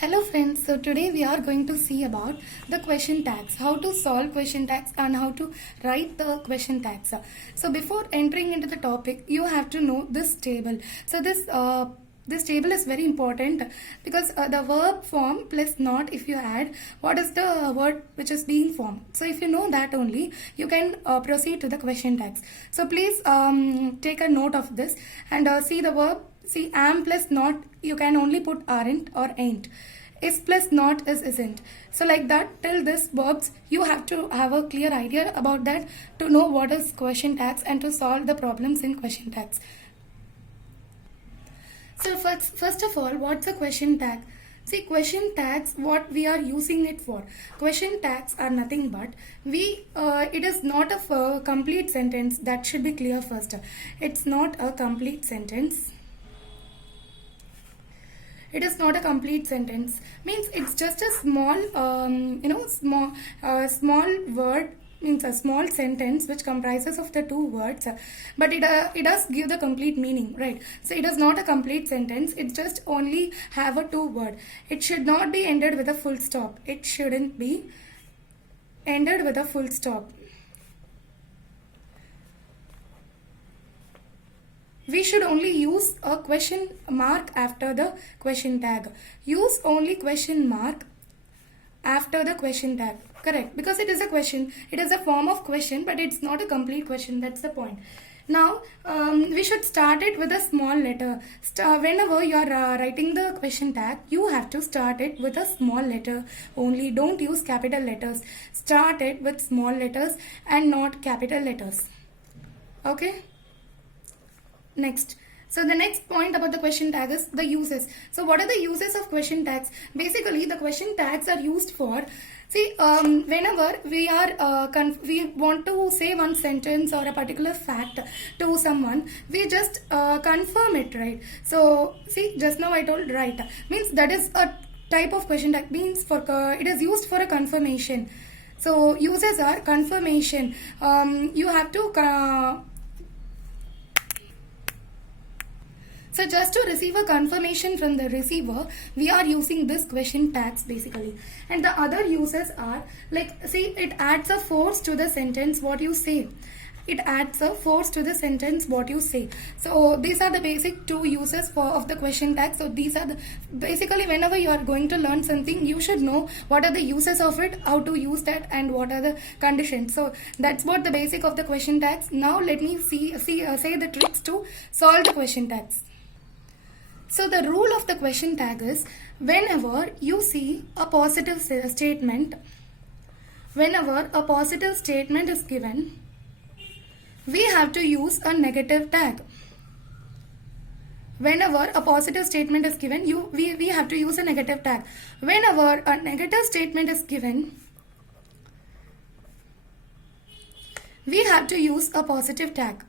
Hello friends, so today we are going to see about the question tags, how to solve question tags and how to write the question tags. So before entering into the topic, you have to know this table. So this table is very important because the verb form plus not, if you add, what is the word which is being formed. So if you know that only, you can proceed to the question tags. So please take a note of this and see the verb. See, am plus not, you can only put aren't or ain't. Is plus not is isn't. So like that, till this verbs, you have to have a clear idea about that to know what is question tags and to solve the problems in question tags. So first of all, what's a question tag? See, question tags, what we are using it for. Question tags are nothing but it is not a complete sentence. That should be clear first. It's not a complete sentence. It is not a complete sentence. Means it's just a small small word, means a small sentence which comprises of the two words, but it does give the complete meaning, right? So it is not a complete sentence. It just only have a two word. It should not be ended with a full stop. It shouldn't be ended with a full stop. We should only use a question mark after the question tag. Use only question mark after the question tag. Correct. Because it is a question. It is a form of question, but it's not a complete question. That's the point. Now, we should start it with a small letter. Whenever you are writing the question tag, you have to start it with a small letter only. Don't use capital letters. Start it with small letters and not capital letters. Okay? Next. So the next point about the question tag is the uses. So what are the uses of question tags? Basically, the question tags are used for, see, whenever we are we want to say one sentence or a particular fact to someone, we just confirm it, right? So see, just now I told right, means that is a type of question tag, means for it is used for a confirmation. So uses are confirmation. You have to So just to receive a confirmation from the receiver, we are using this question tags basically. And the other uses are, like, see, it adds a force to the sentence what you say. It adds a force to the sentence what you say. So these are the basic two uses of the question tag. So these are basically, whenever you are going to learn something, you should know what are the uses of it, how to use that, and what are the conditions. So that's what the basic of the question tags. Now let me say the tricks to solve the question tags. So the rule of the question tag is, whenever you see a positive statement, whenever a positive statement is given, we have to use a negative tag. Whenever a positive statement is given, we have to use a negative tag. Whenever a negative statement is given, we have to use a positive tag.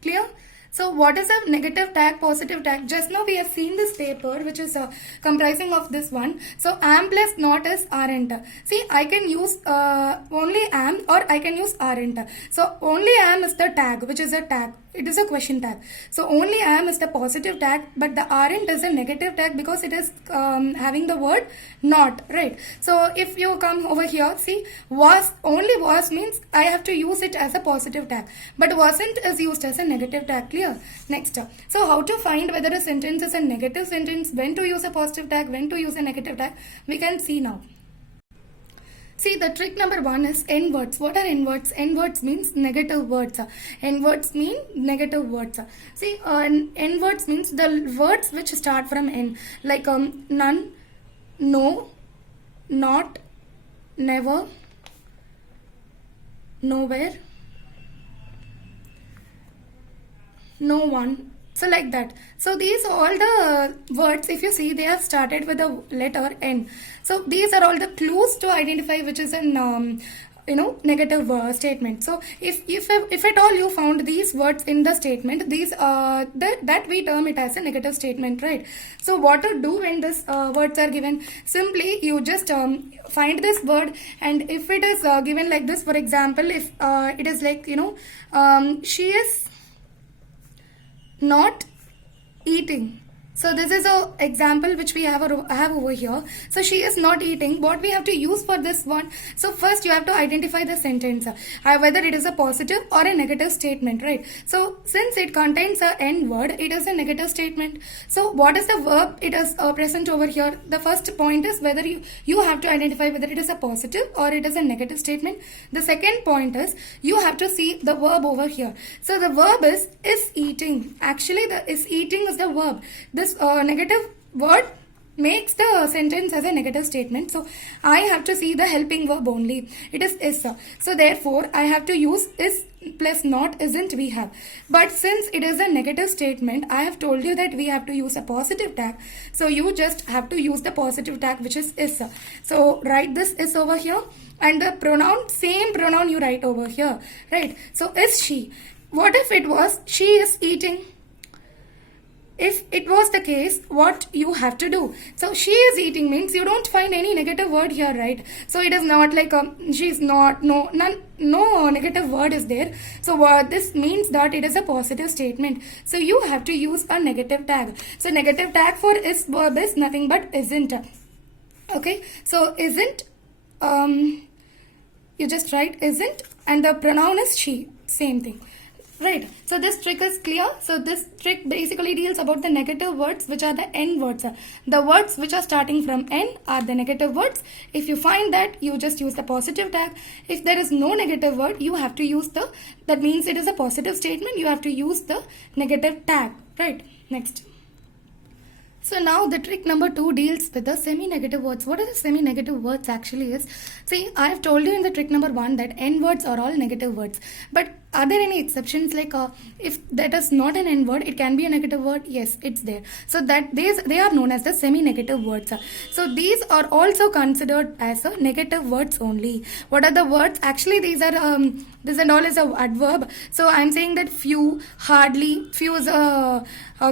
Clear? So what is a negative tag, positive tag? Just now we have seen this paper which is comprising of this one. So am plus not is aren't. See, I can use only am or I can use aren't. So only am is the tag, which is a tag. It is a question tag. So only am is the positive tag, but the aren't is a negative tag because it is having the word not, right? So if you come over here, see, was, only was means I have to use it as a positive tag, but wasn't is used as a negative tag. Clear? Next. So how to find whether a sentence is a negative sentence, when to use a positive tag, when to use a negative tag, we can see now. See, the trick number one is N words. What are N words? N words means negative words. N words mean negative words. See, N words means the words which start from N, like none, no, not, never, nowhere, no one. So like that. So these all the words, if you see, they have started with the letter N. So these are all the clues to identify which is an negative statement. So if at all you found these words in the statement, these that we term it as a negative statement, right? So what to do when these words are given? Simply you just find this word, and if it is given like this, for example, if it is like she is not eating. So this is a example which we have over here. So she is not eating. What we have to use for this one? So first you have to identify the sentence, whether it is a positive or a negative statement, right? So since it contains a N word, it is a negative statement. So what is the verb it is present over here? The first point is whether you have to identify whether it is a positive or it is a negative statement. The second point is you have to see the verb over here. So the verb is eating. Actually the is eating is the verb. This negative word makes the sentence as a negative statement. So I have to see the helping verb only. It is. So therefore I have to use is plus not isn't we have. But since it is a negative statement, I have told you that we have to use a positive tag. So you just have to use the positive tag which is. So write this is over here, and the pronoun, same pronoun you write over here, right? So is she. What if it was she is eating? If it was the case, what you have to do? So she is eating means you don't find any negative word here, right? So it is not like she's not, no negative word is there. So this means that it is a positive statement. So you have to use a negative tag. So negative tag for is verb is nothing but isn't. Okay, so isn't, you just write isn't, and the pronoun is she, same thing. Right, so this trick is clear. So this trick basically deals about the negative words which are the N words. The words which are starting from N are the negative words. If you find that, you just use the positive tag. If there is no negative word, you have to use that means it is a positive statement, you have to use the negative tag. Right, next. So now the trick number 2 deals with the semi-negative words. What are the semi-negative words actually is? See, I have told you in the trick number 1 that N words are all negative words. But are there any exceptions, like if that is not an N word, it can be a negative word? Yes, it's there. So that they are known as the semi-negative words. So these are also considered as negative words only. What are the words? Actually, these are this and all is a adverb. So I'm saying that few, hardly. Few is a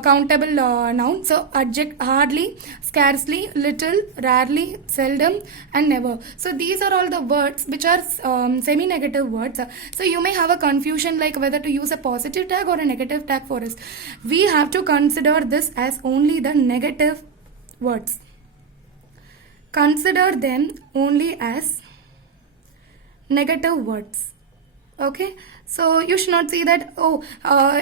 countable noun. So adject hardly, scarcely, little, rarely, seldom, and never. So these are all the words which are semi-negative words. So you may have a confusion like whether to use a positive tag or a negative tag for us. We have to consider this as only the negative words. Consider them only as negative words. Okay, so you should not say that,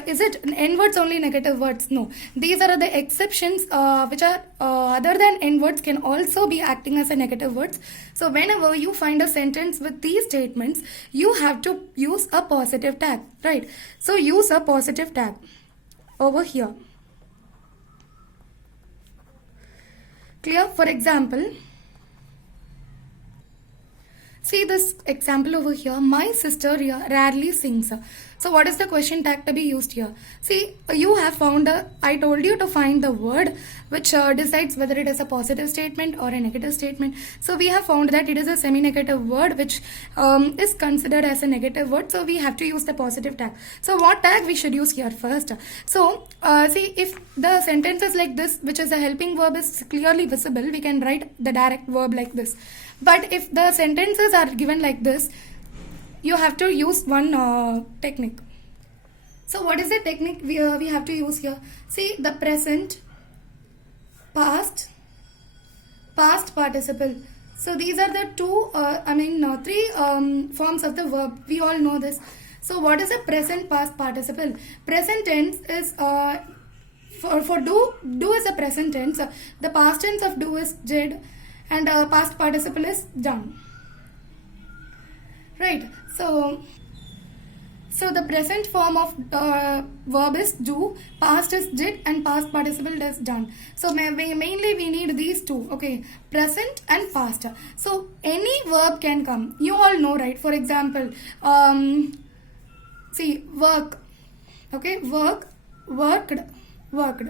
is it N words only negative words? No, these are the exceptions which are other than N words can also be acting as a negative words. So whenever you find a sentence with these statements, you have to use a positive tag, right? So use a positive tag over here. Clear? For example, see this example over here. My sister rarely sings. So what is the question tag to be used here? See, you have found I told you to find the word which decides whether it is a positive statement or a negative statement. So we have found that it is a semi-negative word which is considered as a negative word. So we have to use the positive tag. So what tag we should use here first? So see, if the sentence is like this, which is a helping verb is clearly visible, we can write the direct verb like this. But if the sentences are given like this, you have to use one technique. So what is the technique we have to use here? See, the present, past participle. So these are the three forms of the verb. We all know this. So what is a present past participle? Present tense is for do is a present tense. The past tense of do is did, and past participle is done. Right. So the present form of verb is do, past is did, and past participle is done. So mainly we need these two. Okay, present and past. So any verb can come. You all know, right? For example, see, work. Okay, work, worked, worked.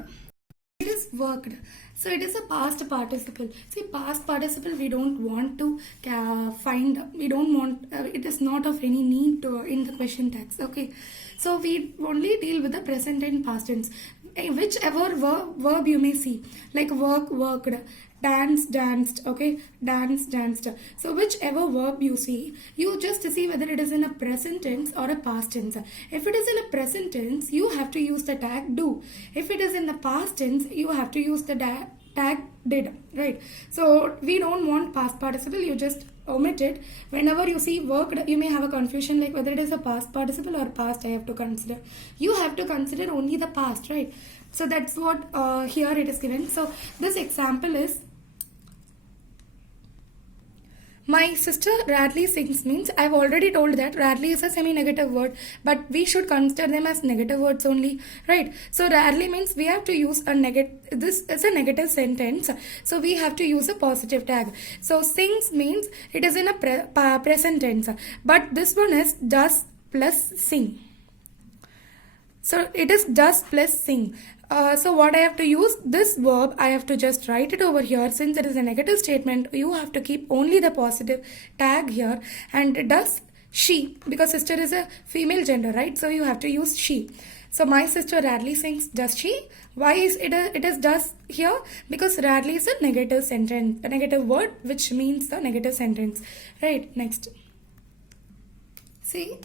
It is worked. So it is a past participle. See, past participle we don't want to find. We don't want. It is not of any need in the question tags. Okay. So we only deal with the present and past tense. Whichever verb you may see, like work, worked, dance, danced. Okay, dance, danced. So whichever verb you see, you just see whether it is in a present tense or a past tense. If it is in a present tense, you have to use the tag do. If it is in the past tense, you have to use the tag did, right? So we don't want past participle, you just omit it. Whenever you see worked, you may have a confusion like whether it is a past participle or past I have to consider. You have to consider only the past, right? So that's what here it is given. So this example is, my sister Radley sings means I've already told that Radley is a semi-negative word, but we should consider them as negative words only, right? So Radley means we have to use a negative, this is a negative sentence, so we have to use a positive tag. So sings means it is in a present tense, but this one is does plus sing. So it is does plus sing. So what I have to use, this verb, I have to just write it over here. Since it is a negative statement, you have to keep only the positive tag here. And does she, because sister is a female gender, right? So you have to use she. So my sister Radley sings does she. Why is it is does here? Because Radley is a negative sentence, a negative word which means the negative sentence. Right, next. See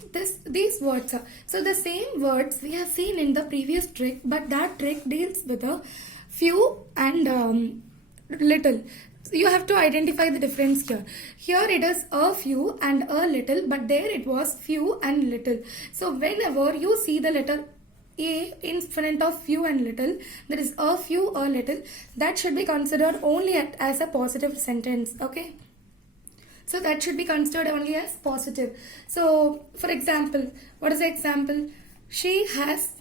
these words. So the same words we have seen in the previous trick, but that trick deals with a few and little. So you have to identify the difference here. Here it is a few and a little, but there it was few and little. So whenever you see the letter A in front of few and little, there is a few, a little, that should be considered only as a positive sentence. Okay. So that should be considered only as positive. So for example, what is the example? She has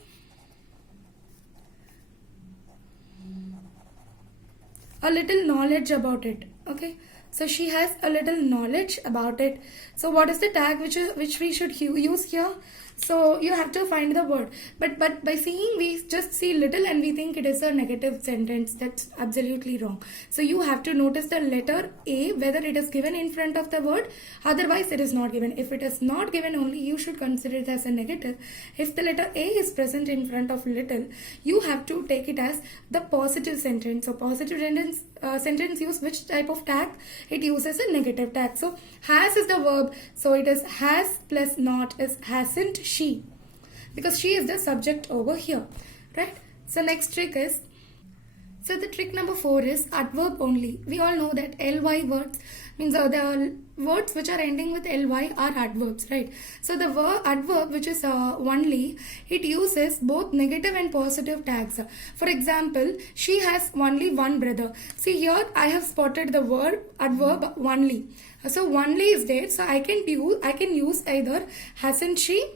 a little knowledge about it. Okay. So she has a little knowledge about it. So what is the tag which we should use here? So you have to find the word. But by seeing, we just see little and we think it is a negative sentence. That's absolutely wrong. So you have to notice the letter A, whether it is given in front of the word. Otherwise it is not given. If it is not given only, you should consider it as a negative. If the letter A is present in front of little, you have to take it as the positive sentence. So positive sentence use which type of tag? It uses a negative tag. So has is the verb. So it is has plus not is hasn't she, because she is the subject over here, right? So next trick is, so the trick number 4 is adverb only. We all know that ly words means the words which are ending with ly are adverbs, right? So the word adverb which is only, it uses both negative and positive tags. For example, she has only one brother. See here I have spotted the word adverb only. So only is there, so I can use either hasn't she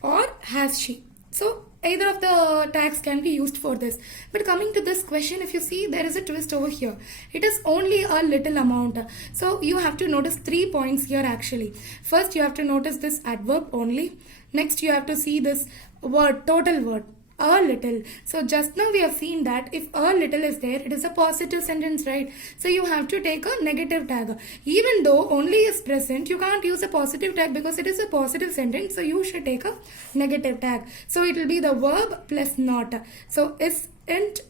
or has she. So either of the tags can be used for this. But coming to this question, if you see, there is a twist over here. It is only a little amount. So you have to notice 3 points here actually. First, you have to notice this adverb only. Next, you have to see this word, total word, a little. So just now we have seen that if a little is there, it is a positive sentence, right? So you have to take a negative tag. Even though only is present, you can't use a positive tag because it is a positive sentence. So you should take a negative tag. So it will be the verb plus not. So isn't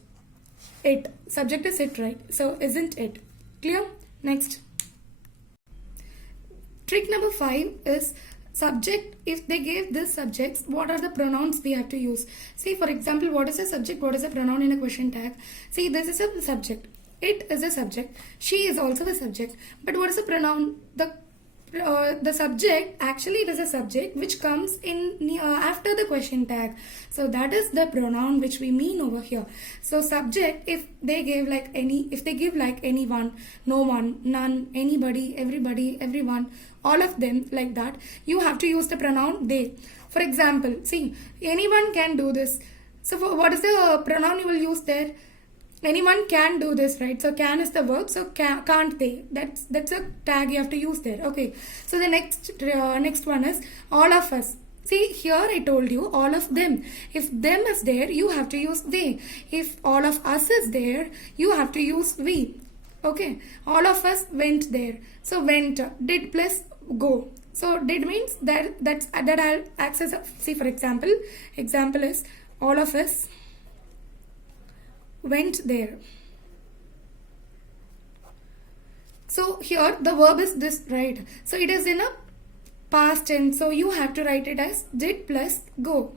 it. Subject is it, right? So isn't it. Clear? Next. Trick number 5 is subject. If they gave this subjects, what are the pronouns we have to use? See, for example, what is a subject, what is a pronoun in a question tag? See, this is a subject, it is a subject, she is also a subject, but what is a pronoun? The subject, actually it is a subject which comes in after the question tag. So that is the pronoun which we mean over here. So subject, if they give like anyone, no one, none, anybody, everybody, everyone, all of them, like that, you have to use the pronoun they. For example, see, anyone can do this. So what is the pronoun you will use there? Anyone can do this, right? So can is the verb, so can't they? That's a tag you have to use there. Okay. So the next one is all of us. See, here I told you all of them. If them is there, you have to use they. If all of us is there, you have to use we. Okay. All of us went there. So went, did plus go. So did means that I'll access. See, for example is all of us went there. So here the verb is this, right? So it is in a past tense, so you have to write it as did plus go,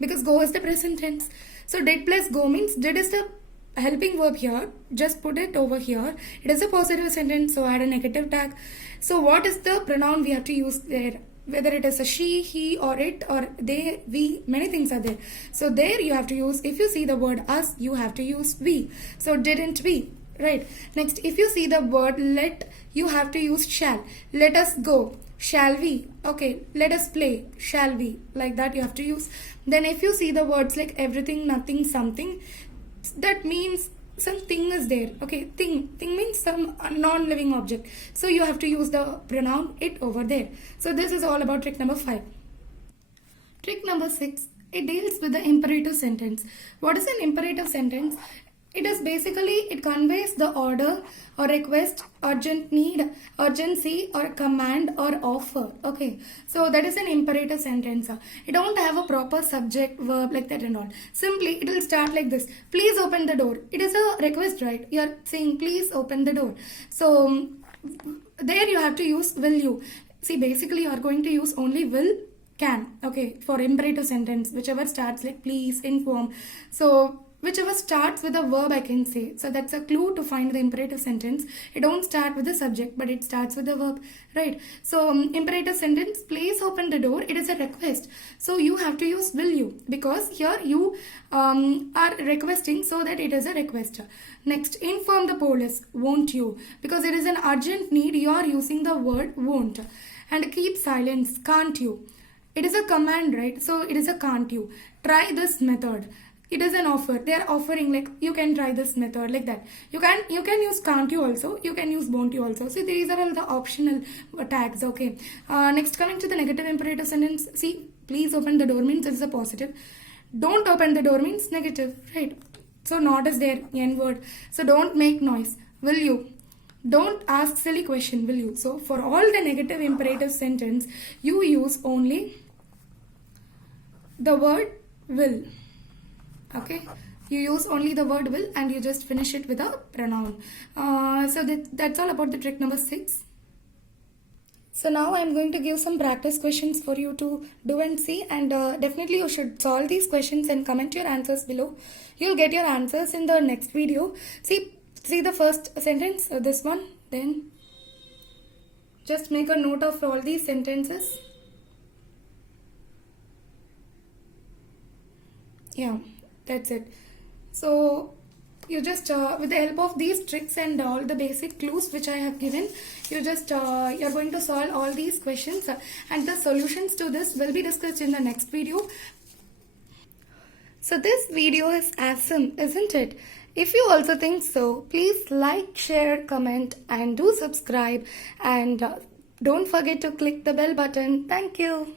because go is the present tense. So did plus go means did is the helping verb here, just put it over here. It is a positive sentence, so add a negative tag. So what is the pronoun we have to use there? Whether it is a she, he, or it, or they, we, many things are there. So there you have to use, if you see the word us, you have to use we. So didn't we, right? Next, if you see the word let, you have to use shall. Let us go, shall we? Okay, let us play, shall we? Like that you have to use. Then if you see the words like everything, nothing, something, that means something is there. Okay, thing means some non-living object, so you have to use the pronoun it over there. So this is all about trick number 5. Trick number 6, it deals with the imperative sentence. What is an imperative sentence? It is basically, it conveys the order or request, urgent need, urgency, or command or offer. Okay, so that is an imperative sentence. It don't have a proper subject, verb like that and all. Simply, it will start like this. Please open the door. It is a request, right? You are saying, please open the door. So there you have to use will you. See, basically you are going to use only will, can. Okay, for imperative sentence, whichever starts like please, inform. So whichever starts with a verb, I can say. So that's a clue to find the imperative sentence. It don't start with the subject, but it starts with the verb, right? So imperative sentence, please open the door. It is a request. So you have to use will you, because here you are requesting, so that it is a request. Next, inform the police, won't you? Because it is an urgent need, you are using the word won't. And keep silence, can't you? It is a command, right? So it is a can't you. Try this method. It is an offer. They are offering, like you can try this method, like that. You can use can't you also. You can use won't you also. So these are all the optional tags. Okay. Next, coming to the negative imperative sentence. See, please open the door means it is a positive. Don't open the door means negative, right? So not is there, N word. So don't make noise. Will you? Don't ask silly question. Will you? So for all the negative imperative sentence, you use only the word will. Okay, you use only the word will and you just finish it with a pronoun. So that's all about the trick number 6. So now I'm going to give some practice questions for you to do and see, and definitely you should solve these questions and comment your answers below. You'll get your answers in the next video. See the first sentence, this one, then just make a note of all these sentences. Yeah, that's it. So you just with the help of these tricks and all the basic clues which I have given, you just you're going to solve all these questions, and the solutions to this will be discussed in the next video. So this video is awesome, isn't it? If you also think so, please like, share, comment, and do subscribe, and don't forget to click the bell button. Thank you.